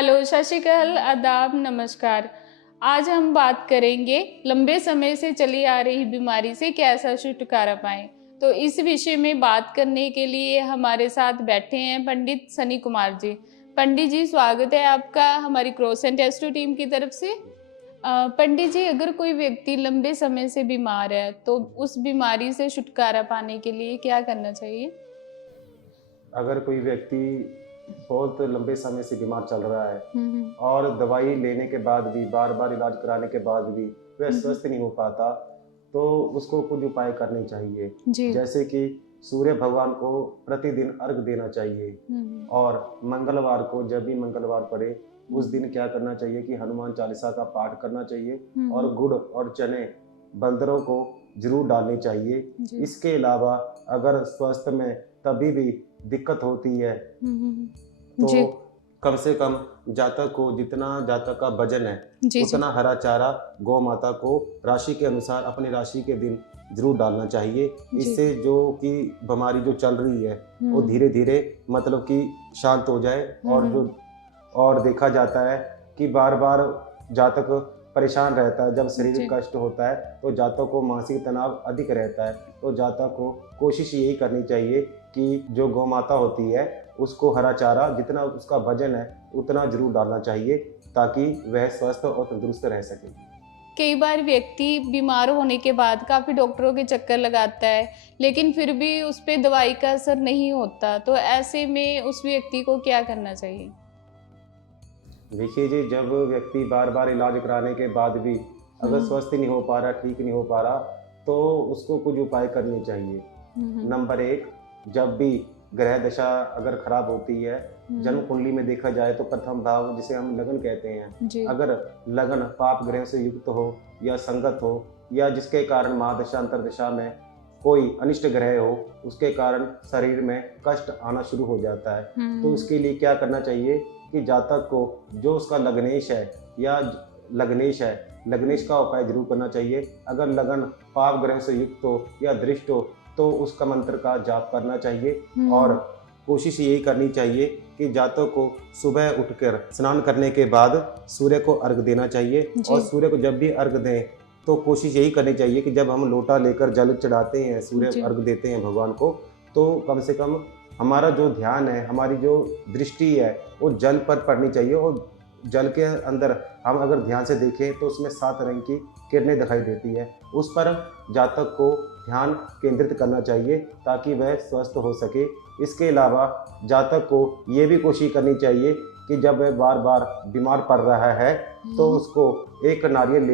Hello, सत श्री अकाल, आदाब, नमस्कार। आज हम बात करेंगे लंबे समय से चली आ रही बीमारी से कैसा छुटकारा पाएं। तो इस विषय में बात करने के लिए हमारे साथ बैठे हैं पंडित सनी कुमार जी। पंडित जी, स्वागत है आपका हमारी क्रॉस एंड टेस्टो टीम की तरफ से। पंडित जी, अगर कोई व्यक्ति लंबे समय से बीमार है तो उस बीमारी से छुटकारा पाने के लिए क्या करना चाहिए? अगर कोई व्यक्ति बहुत लंबे समय से बीमार चल रहा है हम्म। और दवाई लेने के बाद भी बार बार इलाज कराने के बाद भी वह हम्म। स्वस्थ नहीं हो पाता, तो उसको कुछ उपाय करने चाहिए। जी। जैसे कि सूर्य भगवान को प्रतिदिन अर्घ देना चाहिए हम्म। और मंगलवार को, जब भी मंगलवार पड़े उस हम्म। दिन क्या करना चाहिए कि हनुमान चालीसा का पाठ करना चाहिए हम्म। और गुड़ और चने बंदरों को जरूर डालने चाहिए। जी। इसके अलावा अगर स्वास्थ्य में तभी भी दिक्कत होती है तो जी। कम से कम जातक को जितना जातक का वजन है जी। जी। उतना हरा चारा गौ माता को राशि के अनुसार अपनी राशि के दिन जरूर डालना चाहिए। जी। इससे जो कि बीमारी जो चल रही है वो धीरे धीरे मतलब कि शांत हो जाए। और देखा जाता है कि बार बार जातक परेशान रहता है। जब जी। शारीरिक कष्ट होता है तो जातक को मानसिक तनाव अधिक रहता है। तो जातक को कोशिश यही करनी चाहिए कि जो गौ माता होती है उसको हरा चारा जितना उसका वजन है उतना जरूर डालना चाहिए, ताकि वह स्वस्थ और तंदुरुस्त रह सके। कई बार व्यक्ति बीमार होने के बाद काफ़ी डॉक्टरों के चक्कर लगाता है, लेकिन फिर भी उस पे दवाई का असर नहीं होता। तो ऐसे में उस व्यक्ति को क्या करना चाहिए? देखिए जी, जब व्यक्ति बार बार इलाज कराने के बाद भी अगर स्वस्थ नहीं हो पा रहा, ठीक नहीं हो पा रहा, तो उसको कुछ उपाय करने चाहिए। नंबर एक, जब भी ग्रह दशा अगर खराब होती है, जन्म कुंडली में देखा जाए तो प्रथम भाव जिसे हम लगन कहते हैं, जी। अगर लगन पाप ग्रह से युक्त हो या संगत हो या जिसके कारण महादशा अंतरदशा में कोई अनिष्ट ग्रह हो, उसके कारण शरीर में कष्ट आना शुरू हो जाता है। तो उसके लिए क्या करना चाहिए कि जातक को जो उसका लग्नेश है या लग्नेश है, लग्नेश का उपाय जरूर करना चाहिए। अगर लगन पाप ग्रह से युक्त हो या दृष्ट हो तो उसका मंत्र का जाप करना चाहिए और कोशिश यही करनी चाहिए कि जातक को सुबह उठकर स्नान करने के बाद सूर्य को अर्घ देना चाहिए। और सूर्य को जब भी अर्घ दें तो कोशिश यही करनी चाहिए कि जब हम लोटा लेकर जल चढ़ाते हैं, सूर्य अर्घ देते हैं भगवान को, तो कम से कम हमारा जो ध्यान है, हमारी जो दृष्टि है वो जल पर पड़नी चाहिए। और जल के अंदर हम अगर ध्यान से देखें तो उसमें 7 रंग की किरणें दिखाई देती है। उस पर जातक को ध्यान केंद्रित करना चाहिए ताकि वह स्वस्थ हो सके। इसके अलावा जातक को ये भी कोशिश करनी चाहिए कि जब वह बार बार बीमार पड़ रहा है तो उसको एक नारियल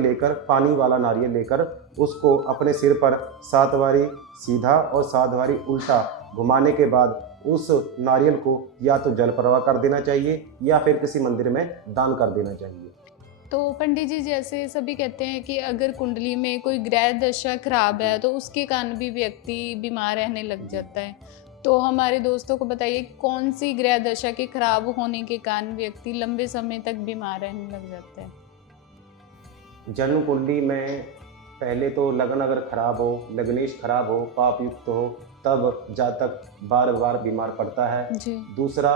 लेकर पानी वाला नारियल लेकर उसको अपने सिर पर 7 बारी सीधा और 7 बारी उल्टा घुमाने के बाद उस नारियल को या तो जल प्रवाह कर देना चाहिए या फिर किसी मंदिर में दान कर देना चाहिए। तो पंडित जी, जैसे सभी कहते हैं कि अगर कुंडली में कोई ग्रह दशा खराब है तो उसके कारण भी व्यक्ति बीमार रहने लग जाता है। तो हमारे दोस्तों को बताइए कौन सी ग्रह दशा के खराब होने के कारण व्यक्ति लंबे समय तक बीमार रहने लग जाता है? जन्म कुंडली में पहले तो लगन अगर खराब हो, लग्नेश खराब हो, पाप युक्त हो, तब जातक बार बार बीमार पड़ता है। जी। दूसरा,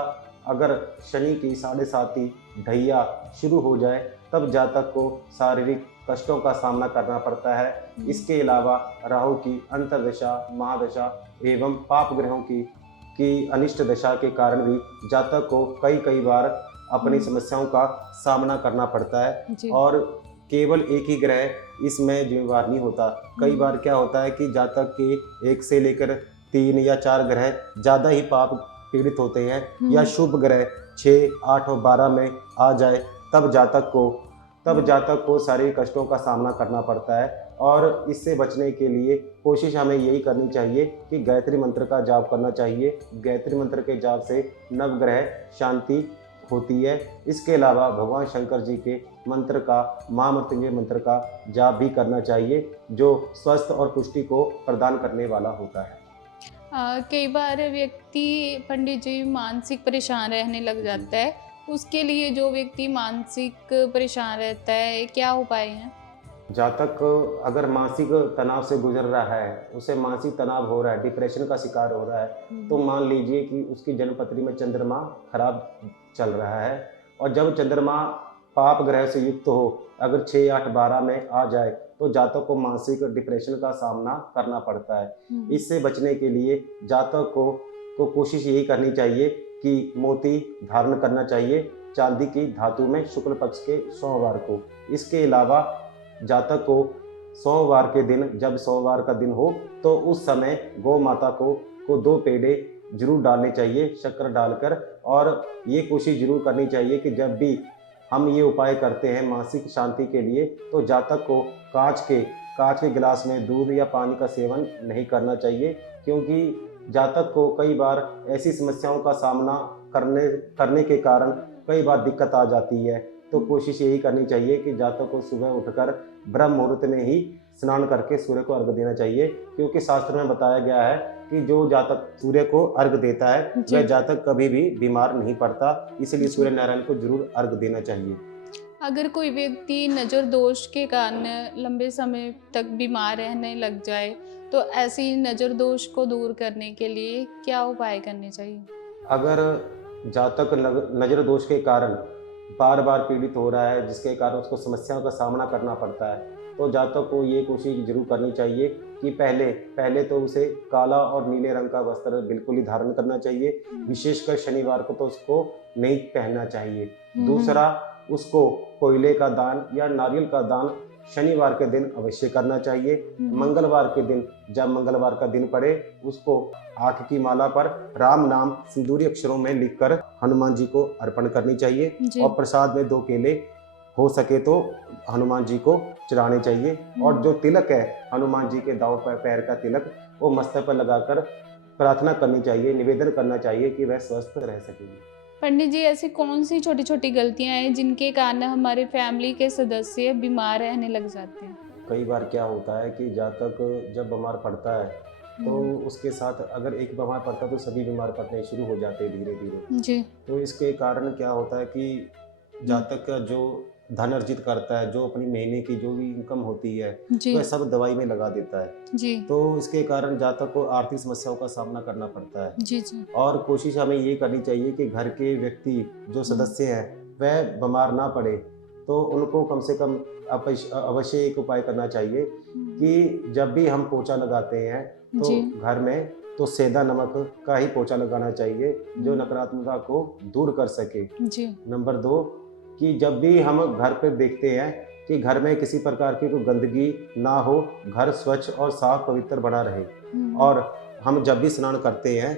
अगर शनि की 7.5 ढैया शुरू हो जाए तब जातक को शारीरिक कष्टों का सामना करना पड़ता है। इसके अलावा राहु की अंतर्दशा, महादशा एवं पाप ग्रहों की अनिष्ट दशा के कारण भी जातक को कई बार अपनी समस्याओं का सामना करना पड़ता है। और केवल एक ही ग्रह इसमें जिम्मेवार नहीं होता। कई बार क्या होता है कि जातक के 1 से लेकर 3 या 4 ग्रह ज़्यादा ही पाप पीड़ित होते हैं या शुभ ग्रह 6, 8 और 12 में आ जाए तब जातक को शारीरिक कष्टों का सामना करना पड़ता है। और इससे बचने के लिए कोशिश हमें यही करनी चाहिए कि गायत्री मंत्र का जाप करना चाहिए। गायत्री मंत्र के जाप से नवग्रह शांति होती है। इसके अलावा भगवान शंकर जी के मंत्र का, महामृत्युंजय मंत्र का जाप भी करना चाहिए, जो स्वस्थ और पुष्टि को प्रदान करने वाला होता है। कई बार व्यक्ति पंडित जी मानसिक परेशान रहने लग जाता है। उसके लिए जो व्यक्ति मानसिक परेशान रहता है, क्या उपाय हैं? जातक अगर मानसिक तनाव से गुजर रहा है, उसे मानसिक तनाव हो रहा है, डिप्रेशन का शिकार हो रहा है, तो मान लीजिए कि उसकी जन्मपत्री में चंद्रमा खराब चल रहा है। और जब चंद्रमा पाप ग्रह से युक्त हो, अगर 6, 8, 12 में आ जाए, तो जातक को मानसिक डिप्रेशन का सामना करना पड़ता है। इससे बचने के लिए जातक को कोशिश यही करनी चाहिए कि मोती धारण करना चाहिए, चांदी की धातु में, शुक्ल पक्ष के सोमवार को। इसके अलावा जातक को सोमवार के दिन, जब सोमवार का दिन हो, तो उस समय गौ माता को 2 पेड़े जरूर डालने चाहिए शक्कर डालकर। और ये कोशिश जरूर करनी चाहिए कि जब भी हम ये उपाय करते हैं मानसिक शांति के लिए, तो जातक को कांच के गिलास में दूध या पानी का सेवन नहीं करना चाहिए, क्योंकि जातक को कई बार ऐसी समस्याओं का सामना करने के कारण कई बार दिक्कत आ जाती है। तो कोशिश यही करनी चाहिए कि जातक को सुबह उठकर ब्रह्म मुहूर्त में ही स्नान करके सूर्य को अर्घ्य देना चाहिए, क्योंकि शास्त्र में बताया गया है कि जो जातक सूर्य को अर्घ्य देता है वह जातक कभी भी बीमार नहीं पड़ता। इसलिए सूर्य नारायण को जरूर अर्घ्य देना चाहिए। अगर कोई व्यक्ति नज़र दोष के कारण लंबे समय तक बीमार रहने लग जाए, तो ऐसी नज़र दोष को दूर करने के लिए क्या उपाय करने चाहिए? अगर जातक नज़र दोष के कारण बार बार पीड़ित हो रहा है, जिसके कारण उसको समस्याओं का सामना करना पड़ता है, तो जातक को ये कोशिश जरूर करनी चाहिए कि पहले तो उसे काला और नीले रंग का वस्त्र बिल्कुल ही धारण करना चाहिए। विशेषकर शनिवार को तो उसको नहीं पहनना चाहिए। दूसरा, उसको कोयले का दान या नारियल का दान शनिवार के दिन अवश्य करना चाहिए। मंगलवार के दिन, जब मंगलवार का दिन पड़े, उसको आँख की माला पर राम नाम सिंदूरी अक्षरों में लिखकर हनुमान जी को अर्पण करनी चाहिए। और प्रसाद में 2 केले हो सके तो हनुमान जी को चढ़ाने चाहिए। और जो तिलक है, हनुमान जी के दांव पर पैर का तिलक, वो मस्तक पर लगाकर प्रार्थना करनी चाहिए, निवेदन करना चाहिए कि वह स्वस्थ रह सकेंगे। पंडित जी, ऐसी कौन सी छोटी छोटी गलतियां हैं जिनके कारण हमारे फैमिली के सदस्य बीमार रहने लग जाते हैं? कई बार क्या होता है कि जातक जब बीमार पड़ता है, तो उसके साथ अगर एक बीमार पड़ता है तो सभी बीमार पड़ने शुरू हो जाते हैं धीरे धीरे जी। तो इसके कारण क्या होता है कि जातक का जो धन अर्जित करता है, जो अपनी महीने की जो भी इनकम होती है, वह सब दवाई में लगा देता है। जी। तो इसके कारण जातक को आर्थिक समस्याओं का सामना करना पड़ता है। जी जी। और कोशिश हमें ये करनी चाहिए कि घर के व्यक्ति जो सदस्य हैं वह बीमार ना पड़े, तो उनको कम से कम अवश्य एक उपाय करना चाहिए कि जब भी हम पोछा लगाते हैं तो घर में तो सेंधा नमक का ही पोछा लगाना चाहिए, जो नकारात्मकता को दूर कर सके। जी। नंबर 2, कि जब भी हम घर पर देखते हैं कि घर में किसी प्रकार की कोई गंदगी ना हो, घर स्वच्छ और साफ पवित्र बना रहे। और हम जब भी स्नान करते हैं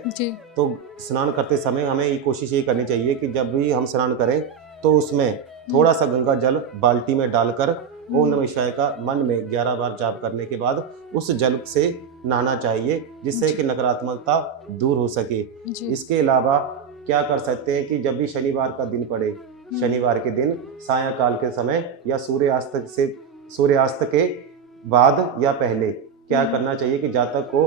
तो स्नान करते समय हमें ये कोशिश ये करनी चाहिए कि जब भी हम स्नान करें तो उसमें थोड़ा सा गंगा जल बाल्टी में डालकर ओम नमः शिवाय का मन में 11 बार जाप करने के बाद उस जल से नहाना चाहिए, जिससे कि नकारात्मकता दूर हो सके। इसके अलावा क्या कर सकते हैं कि जब भी शनिवार का दिन पड़े, शनिवार के दिन सायंकाल के समय या सूर्यास्त के बाद या पहले क्या करना चाहिए कि जातक को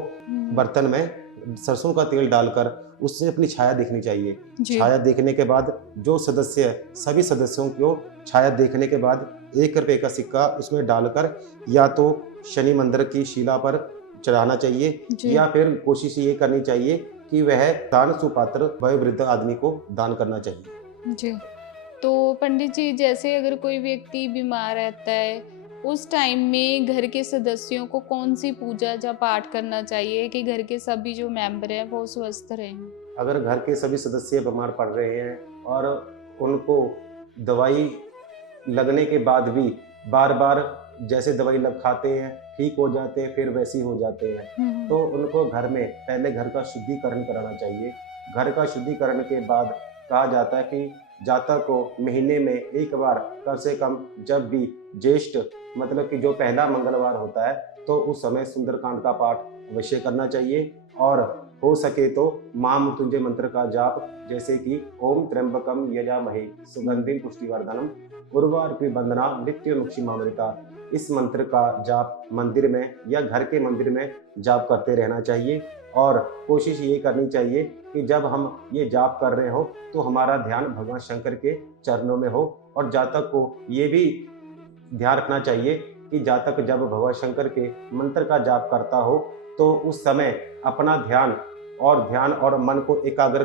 बर्तन में सरसों का तेल डालकर उससे अपनी छाया देखनी चाहिए। छाया देखने के बाद जो सदस्य, सभी सदस्यों को छाया देखने के बाद 1 रुपए का सिक्का उसमें डालकर या तो शनि मंदिर की शिला पर चढ़ाना चाहिए, या फिर कोशिश ये करनी चाहिए कि वह दान सुपात्र वयोवृद्ध आदमी को दान करना चाहिए। जी। तो पंडित जी, जैसे अगर कोई व्यक्ति बीमार रहता है, उस टाइम में घर के सदस्यों को कौन सी पूजा या पाठ करना चाहिए कि घर के सभी जो मेंबर हैं वो स्वस्थ रहें? अगर घर के सभी सदस्य बीमार पड़ रहे हैं और उनको दवाई लगने के बाद भी बार बार जैसे दवाई खाते हैं, ठीक हो जाते हैं, फिर वैसे ही हो जाते हैं, तो उनको घर में पहले घर का शुद्धिकरण कराना चाहिए। घर का शुद्धिकरण के बाद कहा जाता है कि जातक को महीने में 1 बार कम से कम, जब भी ज्येष्ठ मतलब कि जो पहला मंगलवार होता है, तो उस समय सुंदरकांड का पाठ अवश्य करना चाहिए। और हो सके तो महामृत्युंजय मंत्र का जाप, जैसे कि ओम त्र्यंबकम यजामहे सुगंधिम पुष्टिवर्धनम उर्वारुकमिव बंधना मृत्युर्मुक्षीमामृता, इस मंत्र का जाप मंदिर में या घर के मंदिर में जाप करते रहना चाहिए। और कोशिश ये करनी चाहिए कि जब हम ये जाप कर रहे हो तो हमारा ध्यान भगवान शंकर के चरणों में हो। और जातक को ये भी ध्यान रखना चाहिए कि जातक जब भगवान शंकर के मंत्र का जाप करता हो तो उस समय अपना ध्यान और मन को एकाग्र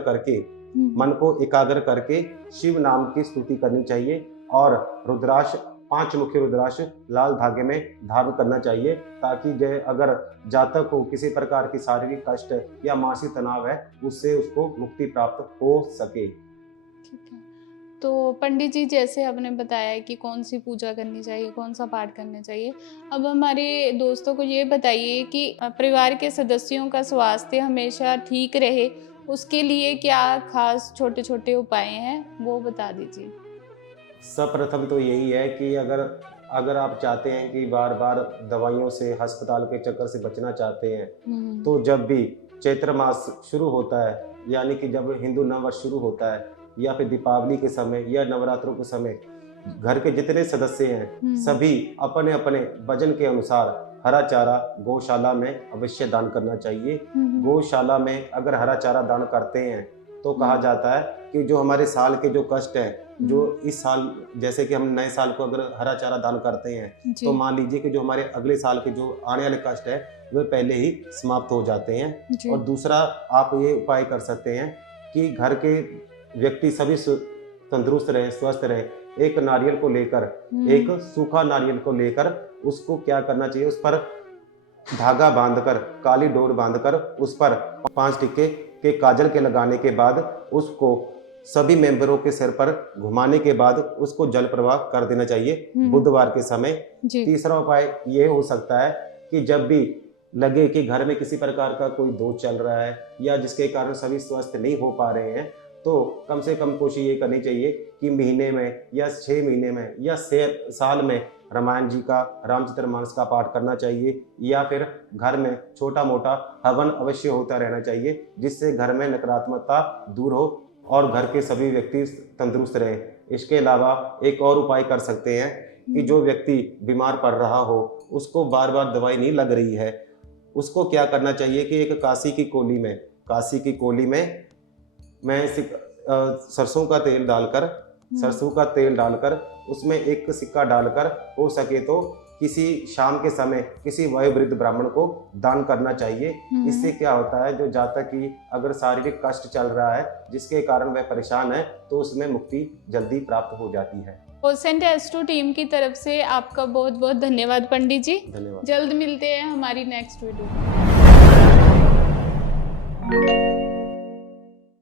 करके शिव नाम की स्तुति करनी चाहिए और रुद्राक्ष 5 मुखी रुद्राक्ष लाल धागे में धारण करना चाहिए, ताकि जो अगर जातक को किसी प्रकार की शारीरिक कष्ट या मानसिक तनाव है उससे उसको मुक्ति प्राप्त हो सके। ठीक है। तो पंडित जी, जैसे आपने बताया कि कौन सी पूजा करनी चाहिए, कौन सा पाठ करना चाहिए, अब हमारे दोस्तों को ये बताइए कि परिवार के सदस्यों का स्वास्थ्य हमेशा ठीक रहे, उसके लिए क्या खास छोटे छोटे उपाय हैं वो बता दीजिए। सर्वप्रथम तो यही है कि अगर आप चाहते हैं कि बार बार दवाइयों से, अस्पताल के चक्कर से बचना चाहते हैं, तो जब भी चैत्र मास शुरू होता है, यानी कि जब हिंदू नववर्ष शुरू होता है या फिर दीपावली के समय या नवरात्रों के समय, घर के जितने सदस्य हैं सभी अपने अपने वजन के अनुसार हरा चारा गौशाला में अवश्य दान करना चाहिए। गौशाला में अगर हरा चारा दान करते हैं तो कहा जाता है कि जो हमारे साल के जो कष्ट हैं, जो इस साल, जैसे कि हम नए साल को अगर हरा चारा दान करते हैं तो मान लीजिए कि जो हमारे अगले साल के जो आने वाले कष्ट है वे पहले ही समाप्त हो जाते हैं। और दूसरा आप ये उपाय कर सकते हैं कि घर के व्यक्ति सभी तंदुरुस्त रहे, स्वस्थ रहे। एक नारियल को लेकर, एक सूखा नारियल को लेकर उसको क्या करना चाहिए, उस पर धागा बांधकर, काली डोर बांधकर उस पर 5 टिक्के के काजल के लगाने के बाद उसको सभी मेंबरों के सिर पर घुमाने के बाद उसको जल प्रवाह कर देना चाहिए बुधवार के समय। तीसरा उपाय ये हो सकता है कि जब भी लगे कि घर में किसी प्रकार का कोई दोष चल रहा है या जिसके कारण सभी स्वस्थ नहीं हो पा रहे हैं, तो कम से कम कोशिश ये करनी चाहिए कि महीने में या 6 महीने में या साल में रामायण जी का, रामचरितमानस का पाठ करना चाहिए, या फिर घर में छोटा मोटा हवन अवश्य होता रहना चाहिए, जिससे घर में नकारात्मकता दूर हो और घर के सभी व्यक्ति तंदुरुस्त रहे। इसके अलावा एक और उपाय कर सकते हैं कि जो व्यक्ति बीमार पड़ रहा हो, उसको बार बार दवाई नहीं लग रही है, उसको क्या करना चाहिए कि एक काशी की कोली में मैं सरसों का तेल डालकर उसमें एक सिक्का डालकर हो सके तो किसी शाम के समय किसी वयोवृद्ध ब्राह्मण को दान करना चाहिए। इससे क्या होता है, जो जातक की अगर शारीरिक कष्ट चल रहा है जिसके कारण वह परेशान है, तो उसमें मुक्ति जल्दी प्राप्त हो जाती है। ओसेंट एस्ट्रो टीम की तरफ से आपका बहुत बहुत धन्यवाद पंडित जी। धन्यवाद। जल्द मिलते हैं हमारी नेक्स्ट वीडियो में।